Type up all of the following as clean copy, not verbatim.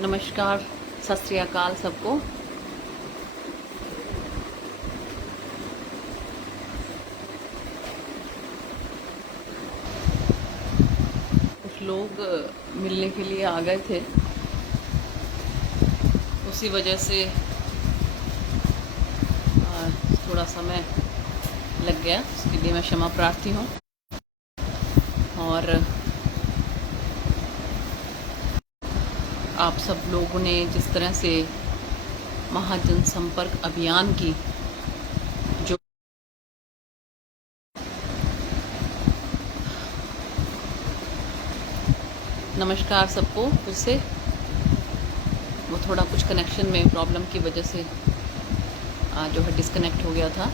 नमस्कार, सत श्री अकाल सबको। कुछ लोग मिलने के लिए आ गए थे, उसी वजह से थोड़ा समय लग गया। उसके लिए मैं क्षमा प्रार्थी हूँ। और आप सब लोगों ने जिस तरह से महाजन संपर्क अभियान की जो नमस्कार सबको फिर से, वो थोड़ा कुछ कनेक्शन में प्रॉब्लम की वजह से जो है डिस्कनेक्ट हो गया था।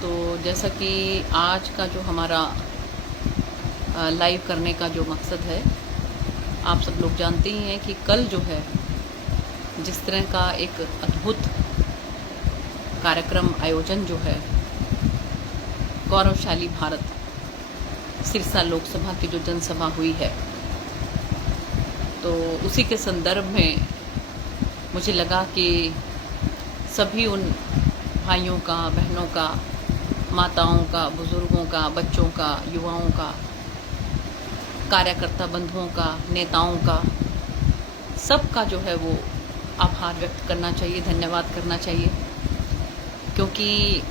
तो जैसा कि आज का जो हमारा लाइव करने का जो मकसद है, आप सब लोग जानते ही हैं कि कल जो है जिस तरह का एक अद्भुत कार्यक्रम आयोजन जो है गौरवशाली भारत सिरसा लोकसभा की जो जनसभा हुई है, तो उसी के संदर्भ में मुझे लगा कि सभी उन भाइयों का, बहनों का, माताओं का, बुजुर्गों का, बच्चों का, युवाओं का, कार्यकर्ता बंधुओं का, नेताओं का, सबका जो है वो आभार व्यक्त करना चाहिए, धन्यवाद करना चाहिए। क्योंकि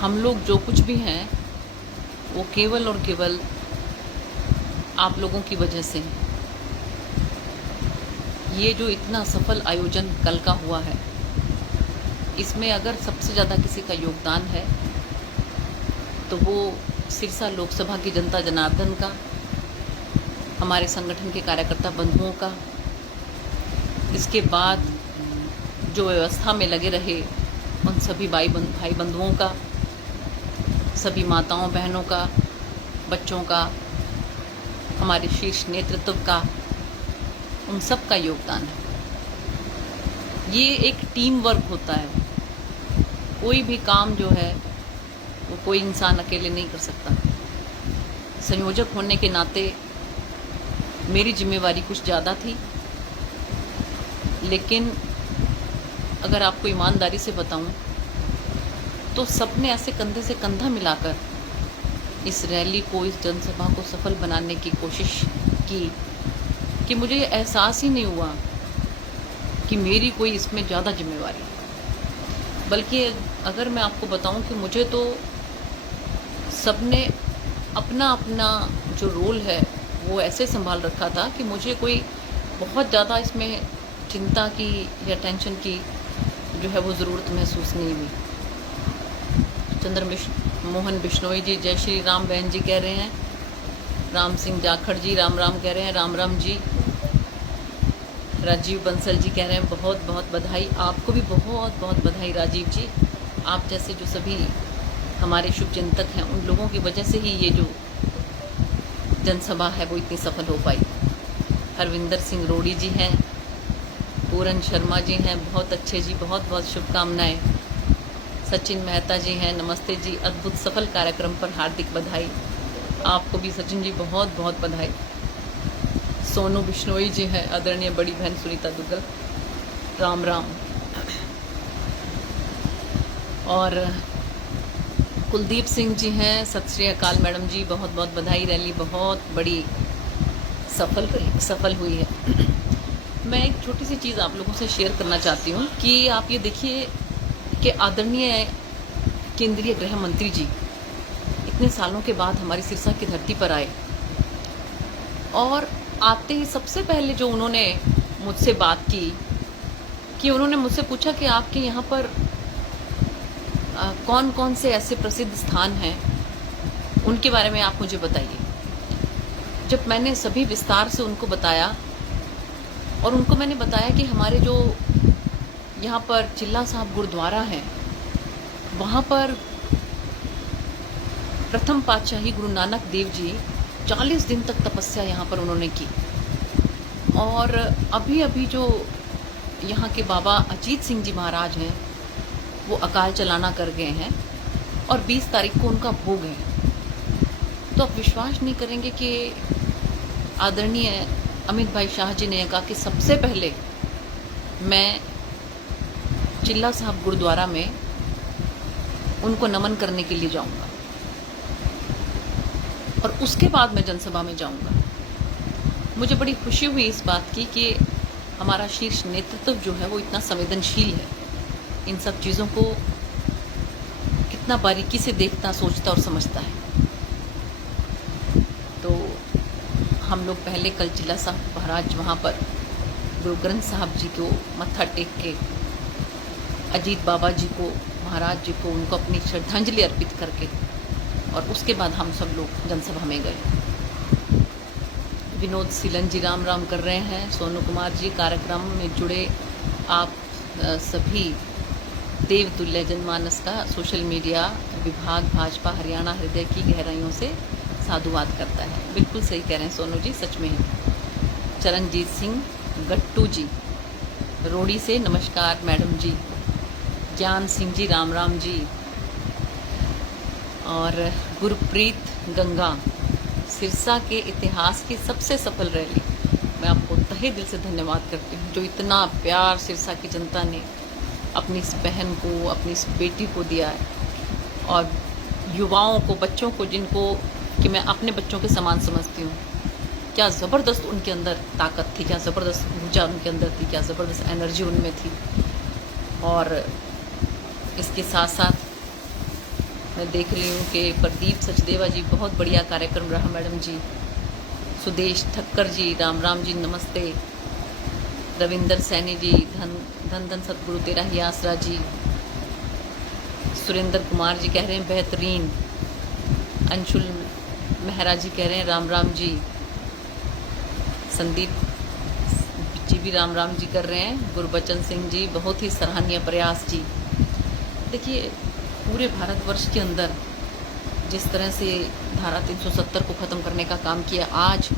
हम लोग जो कुछ भी हैं वो केवल और केवल आप लोगों की वजह से है। ये जो इतना सफल आयोजन कल का हुआ है, इसमें अगर सबसे ज़्यादा किसी का योगदान है तो वो सिरसा लोकसभा की जनता जनार्दन का, हमारे संगठन के कार्यकर्ता बंधुओं का, इसके बाद जो व्यवस्था में लगे रहे उन सभी भाई बंधुओं का, सभी माताओं बहनों का, बच्चों का, हमारे शीर्ष नेतृत्व का, उन सब का योगदान है। ये एक टीम वर्क होता है। कोई भी काम जो है वो कोई इंसान अकेले नहीं कर सकता। संयोजक होने के नाते मेरी जिम्मेवारी कुछ ज़्यादा थी, लेकिन अगर आपको ईमानदारी से बताऊं तो सबने ऐसे कंधे से कंधा मिलाकर इस रैली को, इस जनसभा को सफल बनाने की कोशिश की कि मुझे एहसास ही नहीं हुआ कि मेरी कोई इसमें ज़्यादा जिम्मेवारी है। बल्कि अगर मैं आपको बताऊं कि मुझे तो सबने अपना अपना जो रोल है वो ऐसे संभाल रखा था कि मुझे कोई बहुत ज़्यादा इसमें चिंता की या टेंशन की जो है वो ज़रूरत महसूस नहीं हुई। मोहन बिश्नोई जी जय श्री राम बहन जी कह रहे हैं, राम सिंह जाखड़ जी राम राम कह रहे हैं, राम राम जी। राजीव बंसल जी कह रहे हैं बहुत बहुत बधाई। आपको भी बहुत बहुत बधाई राजीव जी। आप जैसे जो सभी हमारे शुभचिंतक हैं, उन लोगों की वजह से ही ये जो जनसभा है वो इतनी सफल हो पाई। हरविंदर सिंह रोड़ी जी हैं, पूरन शर्मा जी हैं, बहुत अच्छे जी, बहुत बहुत शुभकामनाएं। सचिन मेहता जी हैं, नमस्ते जी, अद्भुत सफल कार्यक्रम पर हार्दिक बधाई। आपको भी सचिन जी बहुत बहुत बधाई। सोनू बिश्नोई जी हैं, आदरणीय बड़ी बहन सुनीता दुग्गल, राम राम। और कुलदीप सिंह जी हैं, सत श्री अकाल मैडम जी, बहुत बहुत बधाई। रैली बहुत बड़ी सफल हुई है। मैं एक छोटी सी चीज़ आप लोगों से शेयर करना चाहती हूँ कि आप ये देखिए कि आदरणीय केंद्रीय गृह मंत्री जी इतने सालों के बाद हमारी सिरसा की धरती पर आए, और आते ही सबसे पहले जो उन्होंने मुझसे बात की कि उन्होंने मुझसे पूछा कि आपके यहाँ पर कौन कौन से ऐसे प्रसिद्ध स्थान हैं, उनके बारे में आप मुझे बताइए। जब मैंने सभी विस्तार से उनको बताया, और उनको मैंने बताया कि हमारे जो यहाँ पर चिल्ला साहब गुरुद्वारा है, वहाँ पर प्रथम पातशाही गुरु नानक देव जी 40 दिन तक तपस्या यहाँ पर उन्होंने की। और अभी अभी जो यहाँ के बाबा अजीत सिंह जी महाराज हैं, वो अकाल चलाना कर गए हैं और 20 तारीख को उनका भोग है। तो आप विश्वास नहीं करेंगे कि आदरणीय अमित भाई शाह जी ने कहा कि सबसे पहले मैं चिल्ला साहब गुरुद्वारा में उनको नमन करने के लिए जाऊंगा और उसके बाद मैं जनसभा में जाऊंगा। मुझे बड़ी खुशी हुई इस बात की कि हमारा शीर्ष नेतृत्व जो है वो इतना संवेदनशील है, इन सब चीज़ों को कितना बारीकी से देखता, सोचता और समझता है। तो हम लोग पहले कल चिल्ला साहब महाराज वहाँ पर गुरु ग्रंथ साहब जी को मत्था टेक के अजीत बाबा जी को, महाराज जी को, उनको अपनी श्रद्धांजलि अर्पित करके और उसके बाद हम सब लोग जनसभा में गए। विनोद सिलन जी राम राम कर रहे हैं। सोनू कुमार जी कार्यक्रम में जुड़े आप सभी देवतुल्य जनमानस का सोशल मीडिया विभाग भाजपा हरियाणा हृदय की गहराइयों से साधुवाद करता है। बिल्कुल सही कह रहे हैं सोनू जी, सच में ही। चरणजीत सिंह गट्टू जी रोड़ी से नमस्कार मैडम जी। ज्ञान सिंह जी राम राम जी। और गुरप्रीत गंगा सिरसा के इतिहास की सबसे सफल रैली, मैं आपको तहे दिल से धन्यवाद करती हूँ। जो इतना प्यार सिरसा की जनता ने अपनी इस बहन को, अपनी इस बेटी को दिया है, और युवाओं को, बच्चों को, जिनको कि मैं अपने बच्चों के समान समझती हूँ। क्या ज़बरदस्त उनके अंदर ताकत थी, क्या ज़बरदस्त ऊर्जा उनके अंदर थी, क्या ज़बरदस्त एनर्जी उनमें थी। और इसके साथ साथ मैं देख रही हूँ कि प्रदीप सचदेवा जी, बहुत बढ़िया कार्यक्रम रहा मैडम जी। सुदेश ठक्कर जी राम राम जी नमस्ते। रविंदर सैनी जी धन धन धन सतगुरु तेरा ही आसरा जी। सुरेंद्र कुमार जी कह रहे हैं बेहतरीन। अंशुल मेहरा जी कह रहे हैं राम राम जी। संदीप जी भी राम राम जी कर रहे हैं। गुरबचन सिंह जी बहुत ही सराहनीय प्रयास जी। देखिए, पूरे भारतवर्ष के अंदर जिस तरह से धारा 370 को ख़त्म करने का काम किया, आज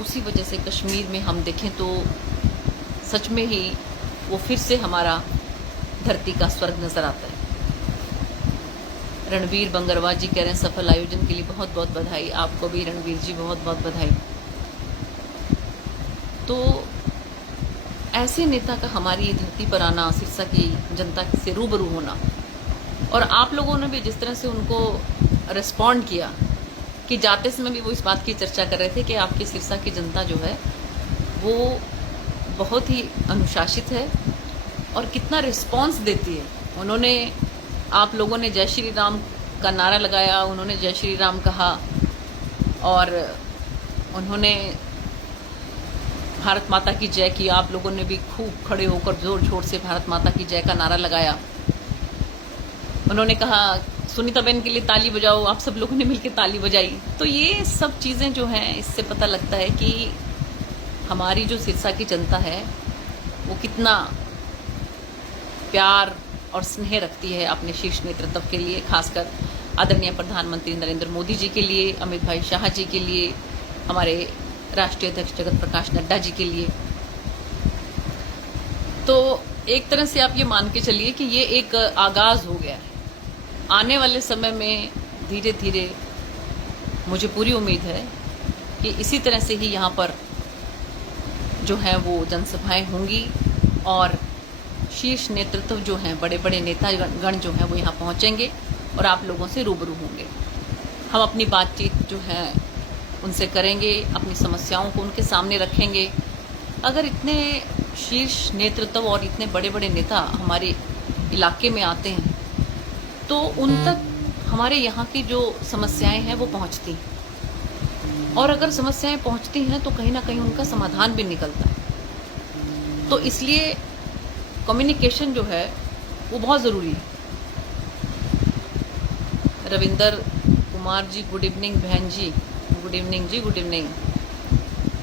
उसी वजह से कश्मीर में हम देखें तो सच में ही वो फिर से हमारा धरती का स्वर्ग नज़र आता है। रणवीर बंगरवा जी कह रहे हैं सफल आयोजन के लिए बहुत बहुत बधाई। आपको भी रणवीर जी बहुत बहुत बधाई। तो ऐसे नेता का हमारी धरती पर आना, सिरसा की जनता से रूबरू होना, और आप लोगों ने भी जिस तरह से उनको रिस्पॉन्ड किया कि जाते समय भी वो इस बात की चर्चा कर रहे थे कि आपकी सिरसा की जनता जो है वो बहुत ही अनुशासित है और कितना रिस्पॉन्स देती है। उन्होंने, आप लोगों ने जय श्री राम का नारा लगाया, उन्होंने जय श्री राम कहा, और उन्होंने भारत माता की जय की। आप लोगों ने भी खूब खड़े होकर जोर शोर से भारत माता की जय का नारा लगाया। उन्होंने कहा सुनीता बेन के लिए ताली बजाओ, आप सब लोगों ने मिलकर ताली बजाई। तो ये सब चीज़ें जो हैं, इससे पता लगता है कि हमारी जो सिरसा की जनता है वो कितना प्यार और स्नेह रखती है अपने शीर्ष नेतृत्व के लिए, खासकर आदरणीय प्रधानमंत्री नरेंद्र मोदी जी के लिए, अमित भाई शाह जी के लिए, हमारे राष्ट्रीय अध्यक्ष जगत प्रकाश नड्डा जी के लिए। तो एक तरह से आप ये मान के चलिए कि ये एक आगाज हो गया है। आने वाले समय में धीरे धीरे मुझे पूरी उम्मीद है कि इसी तरह से ही यहाँ पर जो है वो जनसभाएं होंगी और शीर्ष नेतृत्व जो हैं, बड़े बड़े नेतागण जो हैं वो यहाँ पहुँचेंगे और आप लोगों से रूबरू होंगे। हम अपनी बातचीत जो है उनसे करेंगे, अपनी समस्याओं को उनके सामने रखेंगे। अगर इतने शीर्ष नेतृत्व और इतने बड़े बड़े नेता हमारे इलाके में आते हैं तो उन तक हमारे यहाँ की जो समस्याएं हैं वो पहुँचती हैं, और अगर समस्याएं पहुँचती हैं तो कहीं ना कहीं उनका समाधान भी निकलता है। तो इसलिए कम्युनिकेशन जो है वो बहुत ज़रूरी है। रविंदर कुमार जी गुड इवनिंग बहन जी, गुड इवनिंग जी, गुड इवनिंग।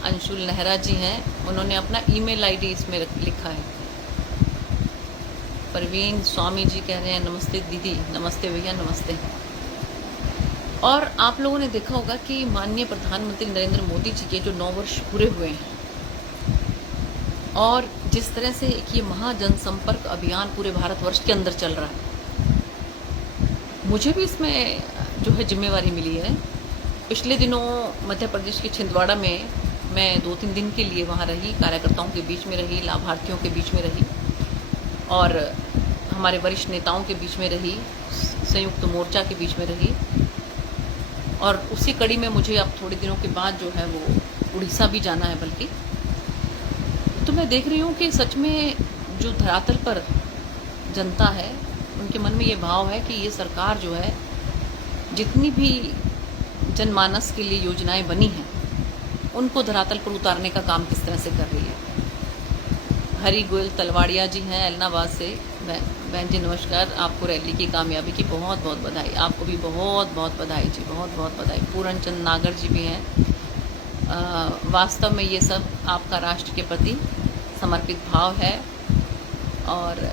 अंशुल नेहरा जी हैं, उन्होंने अपना ईमेल आईडी इसमें लिखा है। परवीन स्वामी जी कह रहे हैं नमस्ते दीदी, नमस्ते भैया, नमस्ते। और आप लोगों ने देखा होगा कि माननीय प्रधानमंत्री नरेंद्र मोदी जी के जो 9 वर्ष पूरे हुए हैं और जिस तरह से ये महाजनसंपर्क अभियान पूरे भारतवर्ष के अंदर चल रहा है, मुझे भी इसमें जो है जिम्मेवारी मिली है पिछले दिनों मध्य प्रदेश के छिंदवाड़ा में मैं 2-3 दिन के लिए वहाँ रही, कार्यकर्ताओं के बीच में रही, लाभार्थियों के बीच में रही और हमारे वरिष्ठ नेताओं के बीच में रही, संयुक्त मोर्चा के बीच में रही। और उसी कड़ी में मुझे अब थोड़े दिनों के बाद जो है वो उड़ीसा भी जाना है। बल्कि तो मैं देख रही हूँ कि सच में जो धरातल पर जनता है उनके मन में ये भाव है कि ये सरकार जो है जितनी भी जनमानस के लिए योजनाएं बनी हैं उनको धरातल पर उतारने का काम किस तरह से कर रही है। हरी गोयल तलवाड़िया जी हैं एलनाबाद से। बहन जी नमस्कार, आपको रैली की कामयाबी की बहुत बहुत बधाई। आपको भी बहुत बहुत बधाई जी, बहुत बहुत बधाई। पूरन चंद नागर जी भी हैं। वास्तव में ये सब आपका राष्ट्र के प्रति समर्पित भाव है। और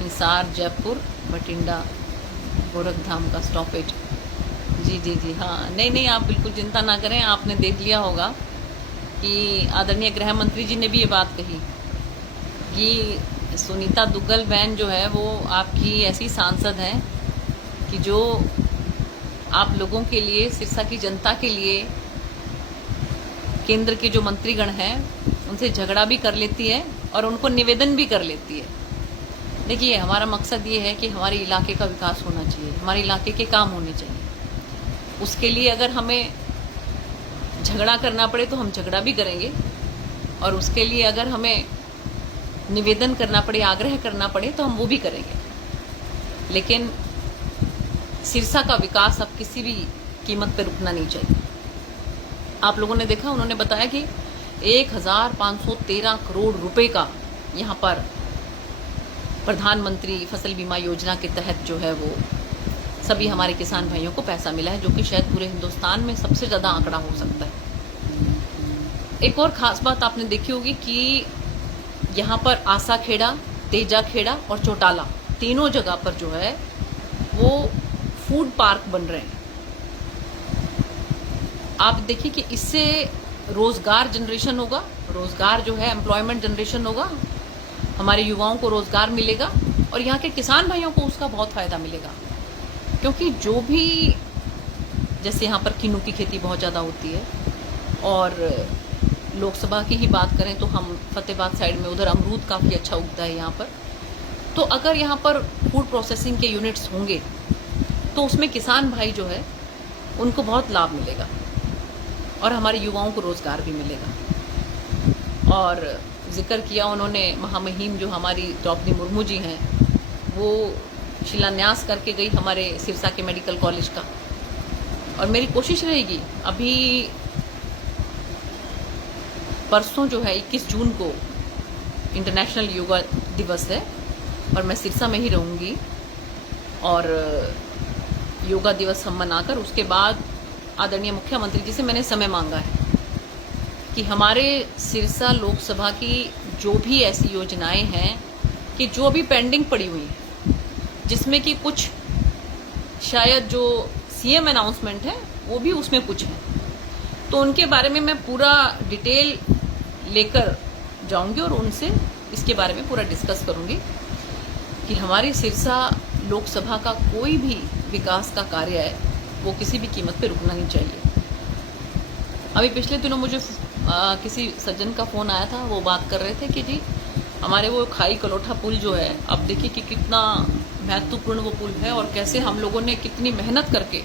हिसार, जयपुर, बठिंडा, गोरखधाम का स्टॉपेज। जी जी जी हाँ, नहीं आप बिल्कुल चिंता ना करें। आपने देख लिया होगा कि आदरणीय गृह मंत्री जी ने भी ये बात कही कि सुनीता दुग्गल बहन जो है वो आपकी ऐसी सांसद हैं कि जो आप लोगों के लिए, सिरसा की जनता के लिए केंद्र के जो मंत्रीगण हैं उनसे झगड़ा भी कर लेती है और उनको निवेदन भी कर लेती है। देखिए, हमारा मकसद ये है कि हमारे इलाके का विकास होना चाहिए, हमारे इलाके के काम होने चाहिए। उसके लिए अगर हमें झगड़ा करना पड़े तो हम झगड़ा भी करेंगे और उसके लिए अगर हमें निवेदन करना पड़े, आग्रह करना पड़े तो हम वो भी करेंगे। लेकिन सिरसा का विकास अब किसी भी कीमत पर रुकना नहीं चाहिए। आप लोगों ने देखा, उन्होंने बताया कि 1513 करोड़ रुपए का यहाँ पर प्रधानमंत्री फसल बीमा योजना के तहत जो है वो सभी हमारे किसान भाइयों को पैसा मिला है, जो कि शायद पूरे हिंदुस्तान में सबसे ज़्यादा आंकड़ा हो सकता है। एक और ख़ास बात आपने देखी होगी कि यहाँ पर आसा खेड़ा, तेजा खेड़ा और चौटाला तीनों जगह पर जो है वो फूड पार्क बन रहे हैं। आप देखिए कि इससे रोज़गार जनरेशन होगा, रोज़गार जो है एम्प्लॉयमेंट जनरेशन होगा, हमारे युवाओं को रोज़गार मिलेगा और यहाँ के किसान भाइयों को उसका बहुत फ़ायदा मिलेगा। क्योंकि जो भी, जैसे यहाँ पर किन्नू की खेती बहुत ज़्यादा होती है और लोकसभा की ही बात करें तो हम फतेहाबाद साइड में उधर अमरूद काफ़ी अच्छा उगता है यहाँ पर। तो अगर यहाँ पर फूड प्रोसेसिंग के यूनिट्स होंगे तो उसमें किसान भाई जो है उनको बहुत लाभ मिलेगा और हमारे युवाओं को रोज़गार भी मिलेगा। और जिक्र किया उन्होंने महामहिम जो हमारी द्रौपदी मुर्मू जी हैं, वो शिलान्यास करके गई हमारे सिरसा के मेडिकल कॉलेज का। और मेरी कोशिश रहेगी, अभी परसों जो है 21 जून को इंटरनेशनल योगा दिवस है और मैं सिरसा में ही रहूँगी और योगा दिवस हम मनाकर उसके बाद आदरणीय मुख्यमंत्री जी से मैंने समय मांगा है कि हमारे सिरसा लोकसभा की जो भी ऐसी योजनाएं हैं कि जो अभी पेंडिंग पड़ी हुई हैं, जिसमें कि कुछ शायद जो सीएम अनाउंसमेंट है वो भी उसमें कुछ है, तो उनके बारे में मैं पूरा डिटेल लेकर जाऊंगी और उनसे इसके बारे में पूरा डिस्कस करूंगी कि हमारी सिरसा लोकसभा का कोई भी विकास का कार्य है वो किसी भी कीमत पे रुकना नहीं चाहिए। अभी पिछले दिनों मुझे किसी सज्जन का फ़ोन आया था, वो बात कर रहे थे कि जी हमारे वो खाई कलोठा पुल जो है, अब देखिए कि कितना महत्वपूर्ण वो पुल है और कैसे हम लोगों ने कितनी मेहनत करके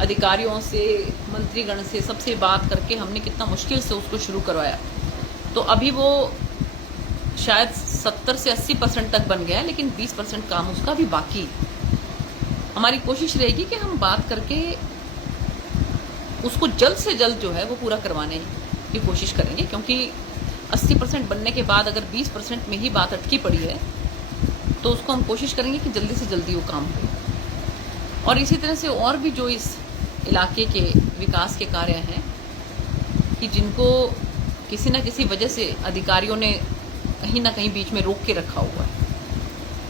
अधिकारियों से, मंत्रीगण से, सबसे बात करके हमने कितना मुश्किल से उसको शुरू करवाया। तो अभी वो शायद 70 से 80% तक बन गया है, लेकिन 20% काम उसका भी बाकी है। हमारी कोशिश रहेगी कि हम बात करके उसको जल्द से जल्द जो है वो पूरा करवाने की कोशिश करेंगे, क्योंकि 80% बनने के बाद अगर 20% में ही बात अटकी पड़ी है तो उसको हम कोशिश करेंगे कि जल्दी से जल्दी वो काम हो। और इसी तरह से और भी जो इस इलाके के विकास के कार्य हैं कि जिनको किसी न किसी वजह से अधिकारियों ने कहीं ना कहीं बीच में रोक के रखा हुआ है,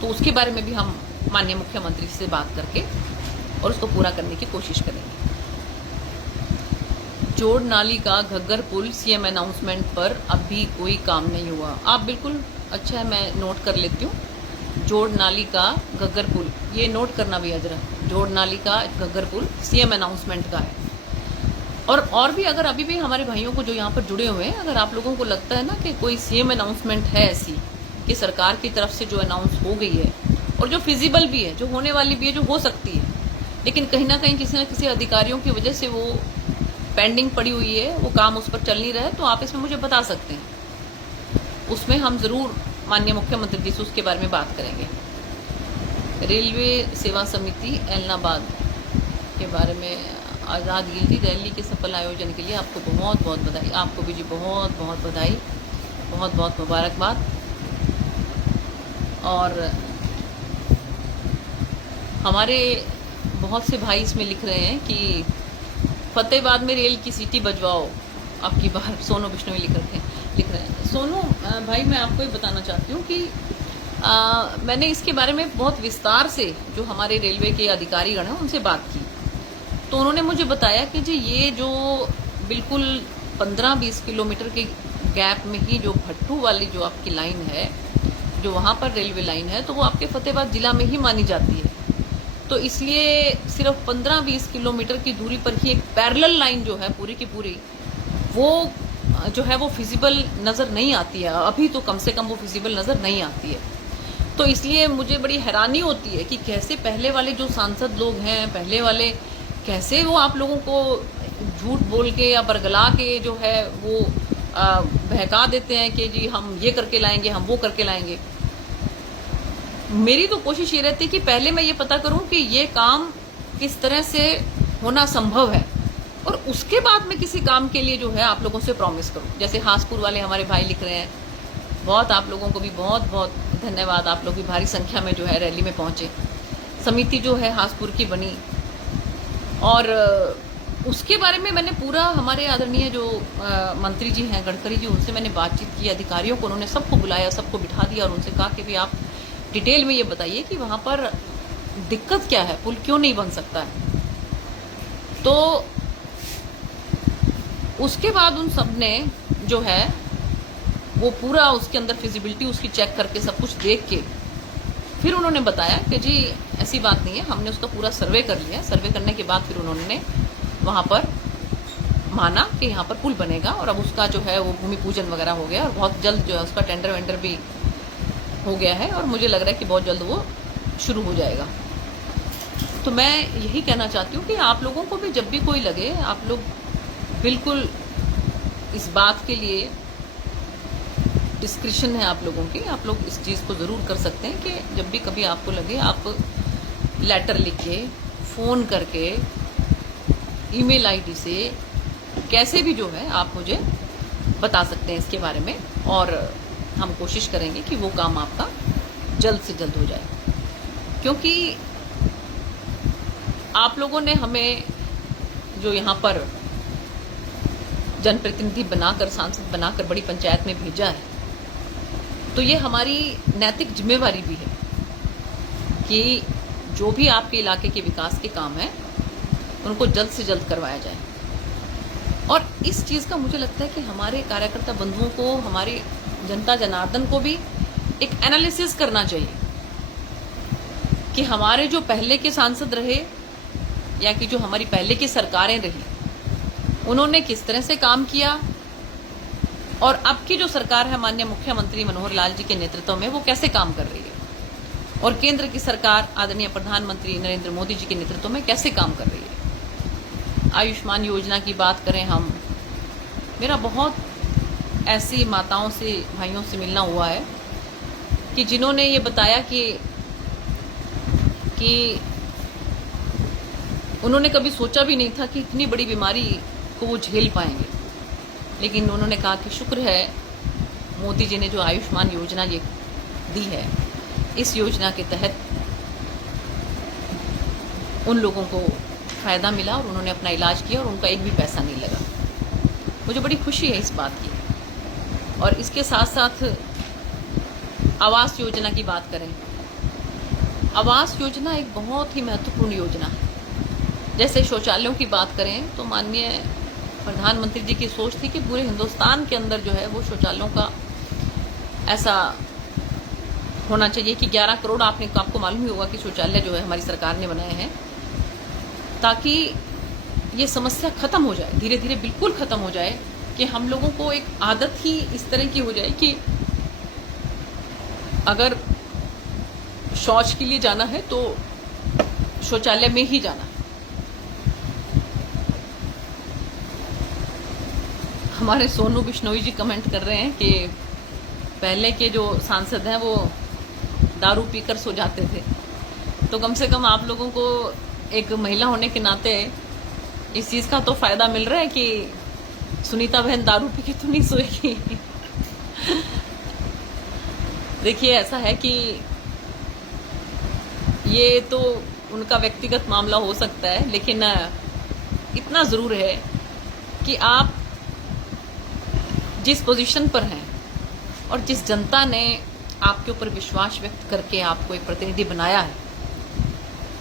तो उसके बारे में भी हम माननीय मुख्यमंत्री से बात करके और उसको पूरा करने की कोशिश करेंगे। जोड़ नाली का घग्गर पुल सीएम अनाउंसमेंट पर अभी कोई काम नहीं हुआ। आप बिल्कुल, अच्छा है, मैं नोट कर लेती हूँ। जोड़ नाली का घग्गर पुल, ये नोट करना भी जरा। जोड़ नाली का घग्गर पुल सीएम अनाउंसमेंट का है। और भी अगर अभी भी हमारे भाइयों को जो यहाँ पर जुड़े हुए हैं, अगर आप लोगों को लगता है ना कि कोई सीएम अनाउंसमेंट है ऐसी कि सरकार की तरफ से जो अनाउंस हो गई है और जो फिजिबल भी है, जो होने वाली भी है, जो हो सकती है, लेकिन कहीं ना कहीं किसी न किसी अधिकारियों की वजह से वो पेंडिंग पड़ी हुई है, वो काम उस पर चल नहीं रहा है, तो आप इसमें मुझे बता सकते हैं। उसमें हम जरूर माननीय मुख्यमंत्री जी से उसके बारे में बात करेंगे। रेलवे सेवा समिति ऐलनाबाद के बारे में, आज़ाद गिल्ली रैली के सफल आयोजन के लिए आपको बहुत बहुत बधाई। आपको भी जी बहुत बहुत बधाई, बहुत बहुत मुबारकबाद। और हमारे बहुत से भाई इसमें लिख रहे हैं कि फतेहाबाद में रेल की सीटी बजवाओ अब की बार। सोनू विष्णु लिख रहे हैं। सोनू भाई, मैं आपको ये बताना चाहती हूँ कि मैंने इसके बारे में बहुत विस्तार से जो हमारे रेलवे के अधिकारीगण हैं उनसे बात की, तो उन्होंने मुझे बताया कि जी ये जो बिल्कुल 15-20 किलोमीटर के गैप में ही जो भट्टू वाली जो आपकी लाइन है, जो वहाँ पर रेलवे लाइन है, तो वो आपके फतेहाबाद जिला में ही मानी जाती है। तो इसलिए सिर्फ 15-20 किलोमीटर की दूरी पर ही एक पैरेलल लाइन जो है पूरी की पूरी, वो जो है वो फिजिबल नज़र नहीं आती है अभी, तो कम से कम वो फिजिबल नज़र नहीं आती है। तो इसलिए मुझे बड़ी हैरानी होती है कि कैसे पहले वाले जो सांसद लोग हैं, पहले वाले कैसे वो आप लोगों को झूठ बोल के या बरगला के जो है वो बहका देते हैं कि जी हम ये करके लाएंगे, हम वो करके लाएंगे। मेरी तो कोशिश ये रहती है कि पहले मैं ये पता करूं कि ये काम किस तरह से होना संभव है, और उसके बाद मैं किसी काम के लिए जो है आप लोगों से प्रॉमिस करूं। जैसे हासपुर वाले हमारे भाई लिख रहे हैं, बहुत आप लोगों को भी बहुत बहुत धन्यवाद। आप लोग भी भारी संख्या में जो है रैली में पहुंचे। समिति जो है हासपुर की बनी, और उसके बारे में मैंने पूरा हमारे आदरणीय जो मंत्री जी हैं गडकरी जी, उनसे मैंने बातचीत की। अधिकारियों को उन्होंने सबको बुलाया, सबको बिठा दिया और उनसे कहा कि भी आप डिटेल में ये बताइए कि वहाँ पर दिक्कत क्या है, पुल क्यों नहीं बन सकता है। तो उसके बाद उन सब ने जो है वो पूरा उसके अंदर फिजिबिलिटी उसकी चेक करके सब कुछ देख के फिर उन्होंने बताया कि जी ऐसी बात नहीं है, हमने उसका पूरा सर्वे कर लिया। सर्वे करने के बाद फिर उन्होंने वहाँ पर माना कि यहाँ पर पुल बनेगा, और अब उसका जो है वो भूमि पूजन वगैरह हो गया और बहुत जल्द जो है उसका टेंडर वेंडर भी हो गया है, और मुझे लग रहा है कि बहुत जल्द वो शुरू हो जाएगा। तो मैं यही कहना चाहती हूँ कि आप लोगों को भी जब भी कोई लगे, आप लोग बिल्कुल इस बात के लिए डिस्क्रिप्शन है आप लोगों की, आप लोग इस चीज़ को ज़रूर कर सकते हैं कि जब भी कभी आपको लगे आप लेटर लिख के, फ़ोन करके, ईमेल आईडी से, कैसे भी जो है आप मुझे बता सकते हैं इसके बारे में, और हम कोशिश करेंगे कि वो काम आपका जल्द से जल्द हो जाए। क्योंकि आप लोगों ने हमें जो यहाँ पर जनप्रतिनिधि बनाकर, सांसद बनाकर बड़ी पंचायत में भेजा है, तो ये हमारी नैतिक जिम्मेवारी भी है कि जो भी आपके इलाके के विकास के काम हैं उनको जल्द से जल्द करवाया जाए। और इस चीज़ का मुझे लगता है कि हमारे कार्यकर्ता बंधुओं को, हमारे जनता जनार्दन को भी एक एनालिसिस करना चाहिए कि हमारे जो पहले के सांसद रहे या कि जो हमारी पहले की सरकारें रही, उन्होंने किस तरह से काम किया, और अब की जो सरकार है माननीय मुख्यमंत्री मनोहर लाल जी के नेतृत्व में वो कैसे काम कर रही है, और केंद्र की सरकार आदरणीय प्रधानमंत्री नरेंद्र मोदी जी के नेतृत्व में कैसे काम कर रही है। आयुष्मान योजना की बात करें हम, मेरा बहुत ऐसी माताओं से, भाइयों से मिलना हुआ है कि जिन्होंने ये बताया कि उन्होंने कभी सोचा भी नहीं था कि इतनी बड़ी बीमारी को वो झेल पाएंगे, लेकिन उन्होंने कहा कि शुक्र है मोदी जी ने जो आयुष्मान योजना ये दी है, इस योजना के तहत उन लोगों को फ़ायदा मिला और उन्होंने अपना इलाज किया और उनका एक भी पैसा नहीं लगा। मुझे बड़ी खुशी है इस बात की। और इसके साथ साथ आवास योजना की बात करें, आवास योजना एक बहुत ही महत्वपूर्ण योजना है। जैसे शौचालयों की बात करें तो माननीय प्रधानमंत्री जी की सोच थी कि पूरे हिंदुस्तान के अंदर जो है वो शौचालयों का ऐसा होना चाहिए कि 11 करोड़ आपको मालूम ही होगा कि शौचालय जो है हमारी सरकार ने बनाए हैं, ताकि ये समस्या खत्म हो जाए, धीरे धीरे बिल्कुल खत्म हो जाए, कि हम लोगों को एक आदत ही इस तरह की हो जाए कि अगर शौच के लिए जाना है तो शौचालय में ही जाना है। हमारे सोनू बिश्नोई जी कमेंट कर रहे हैं कि पहले के जो सांसद हैं वो दारू पीकर सो जाते थे, तो कम से कम आप लोगों को एक महिला होने के नाते इस चीज का तो फायदा मिल रहा है कि सुनीता बहन दारू पी के तो नहीं सोएगी। देखिए, ऐसा है कि ये तो उनका व्यक्तिगत मामला हो सकता है, लेकिन इतना जरूर है कि आप जिस पोजीशन पर हैं और जिस जनता ने आपके ऊपर विश्वास व्यक्त करके आपको एक प्रतिनिधि बनाया है,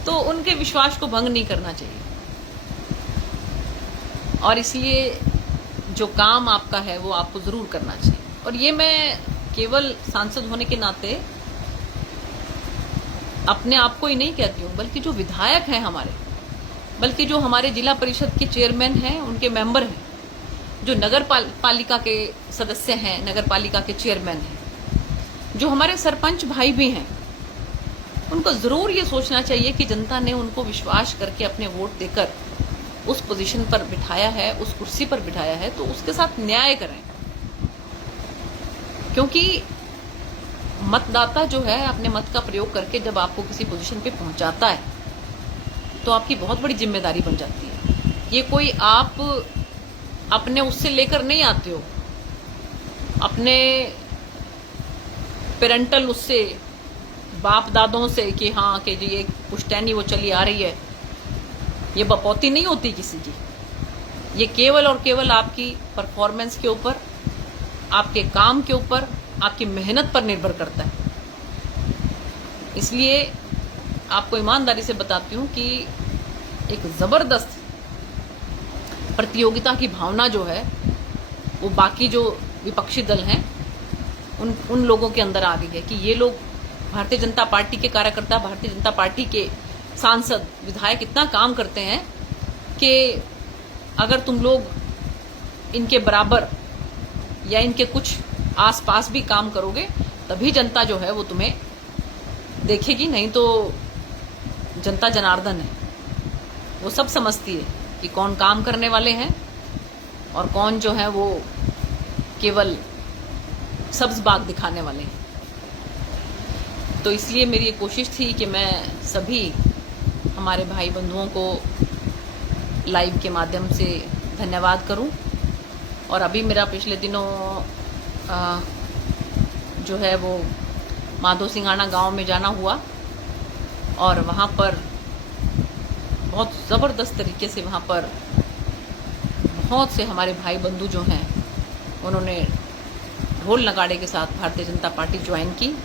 तो उनके विश्वास को भंग नहीं करना चाहिए। और इसलिए जो काम आपका है वो आपको जरूर करना चाहिए। और ये मैं केवल सांसद होने के नाते अपने आप को ही नहीं कहती हूँ, बल्कि जो विधायक हैं हमारे, बल्कि जो हमारे जिला परिषद के चेयरमैन हैं, उनके मेंबर हैं, जो नगर पालिका के सदस्य हैं, नगर पालिका के चेयरमैन हैं, जो हमारे सरपंच भाई भी हैं, उनको जरूर ये सोचना चाहिए कि जनता ने उनको विश्वास करके अपने वोट देकर उस पोजीशन पर बिठाया है, उस कुर्सी पर बिठाया है, तो उसके साथ न्याय करें। क्योंकि मतदाता जो है अपने मत का प्रयोग करके जब आपको किसी पोजीशन पे पहुंचाता है तो आपकी बहुत बड़ी जिम्मेदारी बन जाती है। ये कोई आप अपने उससे लेकर नहीं आते हो, अपने पेरेंटल उससे, बाप दादों से कि हाँ कि जी ये पुश्तैनी वो चली आ रही है, ये बपौती नहीं होती किसी की। ये केवल और केवल आपकी परफॉर्मेंस के ऊपर, आपके काम के ऊपर, आपकी मेहनत पर निर्भर करता है। इसलिए आपको ईमानदारी से बताती हूँ कि एक जबरदस्त प्रतियोगिता की भावना जो है वो बाकी जो विपक्षी दल हैं उन लोगों के अंदर आ गई है कि ये लोग भारतीय जनता पार्टी के कार्यकर्ता, भारतीय जनता पार्टी के सांसद, विधायक इतना काम करते हैं कि अगर तुम लोग इनके बराबर या इनके कुछ आसपास भी काम करोगे तभी जनता जो है वो तुम्हें देखेगी, नहीं तो जनता जनार्दन है, वो सब समझती है कि कौन काम करने वाले हैं और कौन जो है वो केवल सब्ज बाग दिखाने वाले हैं। तो इसलिए मेरी ये कोशिश थी कि मैं सभी हमारे भाई बंधुओं को लाइव के माध्यम से धन्यवाद करूं। और अभी मेरा पिछले दिनों जो है वो माधो सिंघाना गांव में जाना हुआ और वहाँ पर बहुत ज़बरदस्त तरीके से वहाँ पर बहुत से हमारे भाई बंधु जो हैं उन्होंने ढोल नगाड़े के साथ भारतीय जनता पार्टी ज्वाइन की।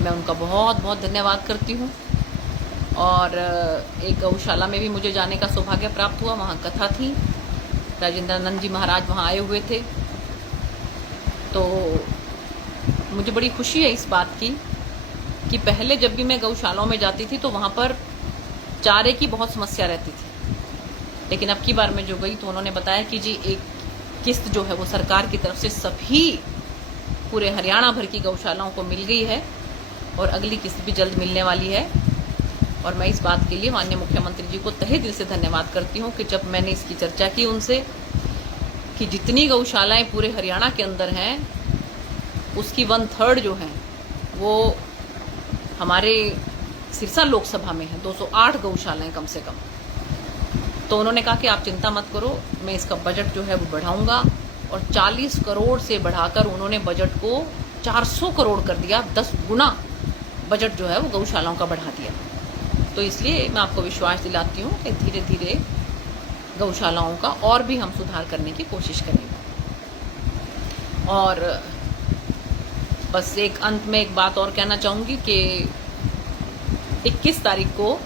मैं उनका बहुत बहुत धन्यवाद करती हूँ। और एक गौशाला में भी मुझे जाने का सौभाग्य प्राप्त हुआ, वहाँ कथा थी, राजेंद्रानंद जी महाराज वहाँ आए हुए थे। तो मुझे बड़ी खुशी है इस बात की कि पहले जब भी मैं गौशालाओं में जाती थी तो वहाँ पर चारे की बहुत समस्या रहती थी, लेकिन अब की बार मैं जो गई तो उन्होंने बताया कि जी एक किस्त जो है वो सरकार की तरफ से सभी पूरे हरियाणा भर की गौशालाओं को मिल गई है और अगली किस्त भी जल्द मिलने वाली है। और मैं इस बात के लिए माननीय मुख्यमंत्री जी को तहे दिल से धन्यवाद करती हूँ कि जब मैंने इसकी चर्चा की उनसे कि जितनी गौशालाएं पूरे हरियाणा के अंदर हैं उसकी 1/3 जो है वो हमारे सिरसा लोकसभा में है, 208 गौशालाएं कम से कम। तो उन्होंने कहा कि आप चिंता मत करो, मैं इसका बजट जो है वो बढ़ाऊंगा। और 40 करोड़ से बढ़ाकर उन्होंने बजट को 400 करोड़ कर दिया, 10 गुना बजट जो है वो गौशालाओं का बढ़ा दिया। तो इसलिए मैं आपको विश्वास दिलाती हूँ कि धीरे धीरे गौशालाओं का और भी हम सुधार करने की कोशिश करेंगे। और बस एक अंत में एक बात और कहना चाहूँगी कि 21 तारीख को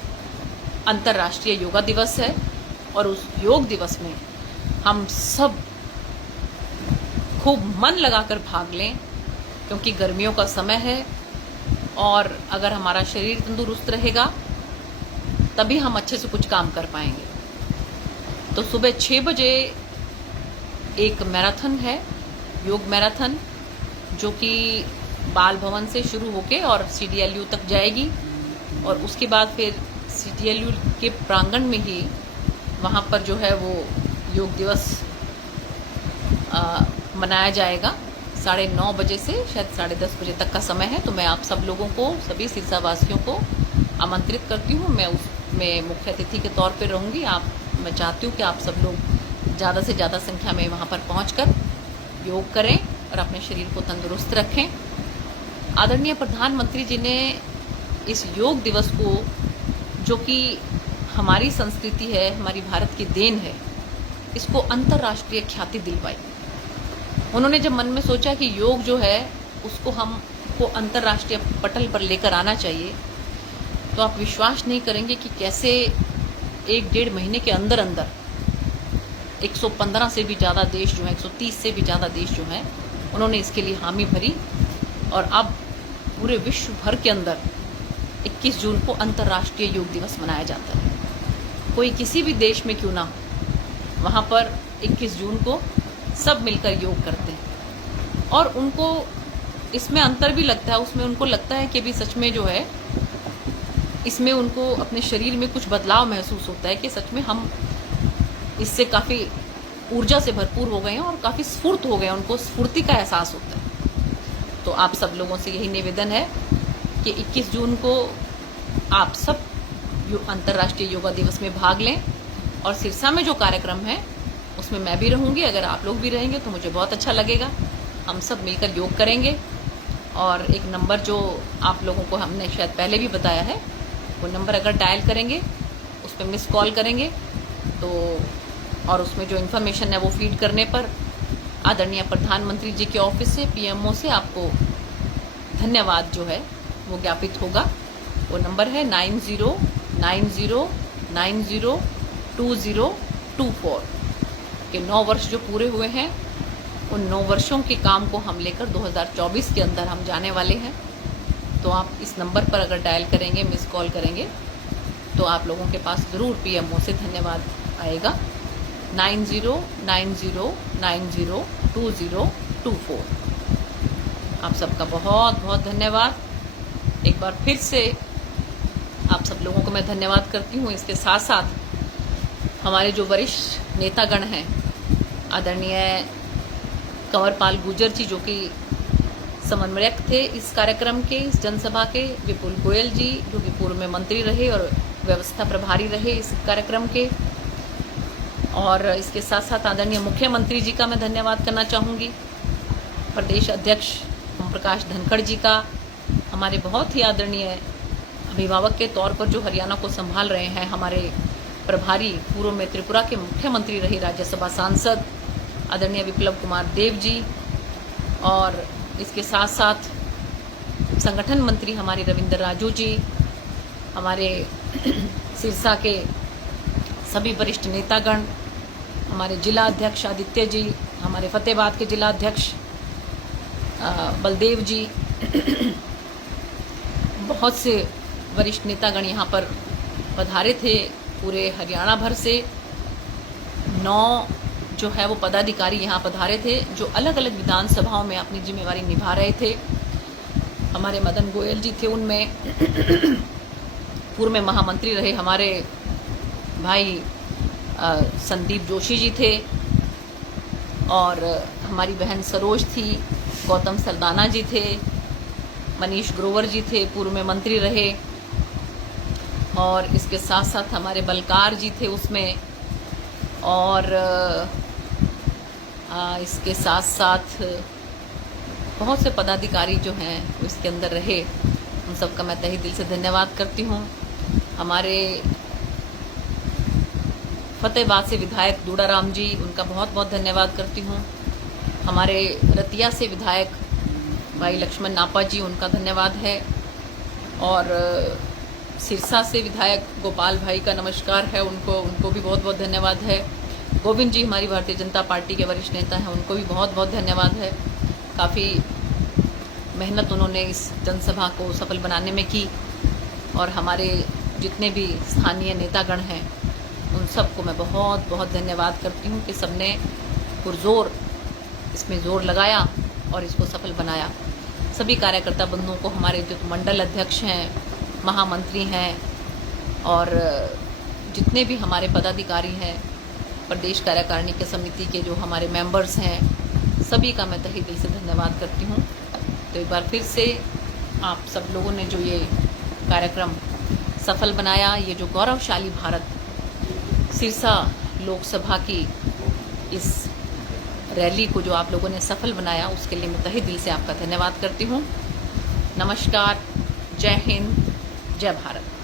अंतर्राष्ट्रीय योगा दिवस है और उस योग दिवस में हम सब खूब मन लगाकर भाग लें, क्योंकि गर्मियों का समय है और अगर हमारा शरीर तंदुरुस्त रहेगा तभी हम अच्छे से कुछ काम कर पाएंगे। तो सुबह 6 बजे एक मैराथन है, योग मैराथन, जो कि बाल भवन से शुरू होके और CDLU तक जाएगी, और उसके बाद फिर CDLU के प्रांगण में ही वहाँ पर जो है वो योग दिवस मनाया जाएगा 9:30 बजे से शायद 10:30 बजे तक का समय है। तो मैं आप सब लोगों को, सभी सिरसा वासियों को आमंत्रित करती हूँ। मैं उसमें मुख्य अतिथि के तौर पर रहूँगी। मैं चाहती हूँ कि आप सब लोग ज़्यादा से ज़्यादा संख्या में वहाँ पर पहुँचकर योग करें और अपने शरीर को तंदुरुस्त रखें। आदरणीय प्रधानमंत्री जी ने इस योग दिवस को, जो कि हमारी संस्कृति है, हमारी भारत की देन है, इसको अंतर्राष्ट्रीय ख्याति दिलवाई। उन्होंने जब मन में सोचा कि योग जो है उसको हमको अंतर्राष्ट्रीय पटल पर लेकर आना चाहिए, तो आप विश्वास नहीं करेंगे कि कैसे 1-1.5 महीने के अंदर अंदर 115 से भी ज़्यादा देश जो हैं, 130 से भी ज़्यादा देश जो हैं, उन्होंने इसके लिए हामी भरी। और अब पूरे विश्व भर के अंदर 21 जून को अंतर्राष्ट्रीय योग दिवस मनाया जाता है। कोई किसी भी देश में क्यों ना हो, वहाँ पर 21 जून को सब मिलकर योग करते हैं। और उनको इसमें अंतर भी लगता है, उसमें उनको लगता है कि भी सच में जो है इसमें उनको अपने शरीर में कुछ बदलाव महसूस होता है, कि सच में हम इससे काफ़ी ऊर्जा से भरपूर हो गए हैं और काफ़ी स्फूर्त हो गए हैं, उनको स्फूर्ति का एहसास होता है। तो आप सब लोगों से यही निवेदन है कि 21 जून को आप सब अंतर्राष्ट्रीय योगा दिवस में भाग लें। और सिरसा में जो कार्यक्रम है उसमें मैं भी रहूँगी। अगर आप लोग भी रहेंगे तो मुझे बहुत अच्छा लगेगा। हम सब मिलकर योग करेंगे। और एक नंबर जो आप लोगों को हमने शायद पहले भी बताया है, वो नंबर अगर डायल करेंगे, उस पर मिस कॉल करेंगे तो, और उसमें जो इन्फॉर्मेशन है वो फीड करने पर आदरणीय प्रधानमंत्री जी के ऑफिस से, PMO से आपको धन्यवाद जो है वो ज्ञापित होगा। वो नंबर है 9090902024 के 9 वर्ष जो पूरे हुए हैं, उन 9 वर्षों के काम को हम लेकर 2024 के अंदर हम जाने वाले हैं। तो आप इस नंबर पर अगर डायल करेंगे, मिस कॉल करेंगे, तो आप लोगों के पास ज़रूर PMO से धन्यवाद आएगा। 9090902024। आप सबका बहुत बहुत धन्यवाद। एक बार फिर से आप सब लोगों को मैं धन्यवाद करती हूँ। इसके साथ साथ हमारे जो वरिष्ठ नेतागण हैं, आदरणीय कंवरपाल गुर्जर जी, जो कि समन्वयक थे इस कार्यक्रम के, इस जनसभा के, विपुल गोयल जी, जो कि पूर्व में मंत्री रहे और व्यवस्था प्रभारी रहे इस कार्यक्रम के, और इसके साथ साथ आदरणीय मुख्यमंत्री जी का मैं धन्यवाद करना चाहूँगी, प्रदेश अध्यक्ष ओम प्रकाश धनखड़ जी का, हमारे बहुत ही आदरणीय अभिभावक के तौर पर जो हरियाणा को संभाल रहे हैं, हमारे प्रभारी, पूर्व में त्रिपुरा के मुख्यमंत्री रहे राज्यसभा सांसद आदरणीय विप्लव कुमार देव जी, और इसके साथ साथ संगठन मंत्री हमारे रविंद्र राजू जी, हमारे सिरसा के सभी वरिष्ठ नेतागण, हमारे जिला अध्यक्ष आदित्य जी, हमारे फतेहाबाद के जिला अध्यक्ष बलदेव जी, बहुत से वरिष्ठ नेतागण यहाँ पर पधारे थे। पूरे हरियाणा भर से 9 जो है वो पदाधिकारी यहाँ पधारे थे, जो अलग अलग विधानसभाओं में अपनी जिम्मेवारी निभा रहे थे। हमारे मदन गोयल जी थे उनमें, पूर्व में महामंत्री रहे हमारे भाई संदीप जोशी जी थे, और हमारी बहन सरोज थी, गौतम सरदाना जी थे, मनीष ग्रोवर जी थे, पूर्व में मंत्री रहे, और इसके साथ साथ हमारे बलकार जी थे उसमें, और इसके साथ साथ बहुत से पदाधिकारी जो हैं वो इसके अंदर रहे। उन सबका मैं तहे दिल से धन्यवाद करती हूँ। हमारे फतेहाबाद से विधायक दूड़ाराम जी, उनका बहुत बहुत धन्यवाद करती हूँ। हमारे रतिया से विधायक भाई लक्ष्मण नापा जी, उनका धन्यवाद है। और सिरसा से विधायक गोपाल भाई का नमस्कार है, उनको भी बहुत बहुत धन्यवाद है। गोविंद जी हमारी भारतीय जनता पार्टी के वरिष्ठ नेता हैं, उनको भी बहुत बहुत धन्यवाद है। काफ़ी मेहनत उन्होंने इस जनसभा को सफल बनाने में की। और हमारे जितने भी स्थानीय नेतागण हैं उन सबको मैं बहुत बहुत धन्यवाद करती हूँ कि सबने पुरजोर इसमें जोर लगाया और इसको सफल बनाया। सभी कार्यकर्ता बंधुओं को, हमारे जो मंडल अध्यक्ष हैं, महामंत्री हैं और जितने भी हमारे पदाधिकारी हैं, प्रदेश कार्यकारिणी के समिति के जो हमारे मेंबर्स हैं, सभी का मैं तहे दिल से धन्यवाद करती हूँ। तो एक बार फिर से आप सब लोगों ने जो ये कार्यक्रम सफल बनाया, ये जो गौरवशाली भारत सिरसा लोकसभा की इस रैली को जो आप लोगों ने सफल बनाया, उसके लिए मैं तहे दिल से आपका धन्यवाद करती हूँ। नमस्कार, जय हिंद, जय भारत।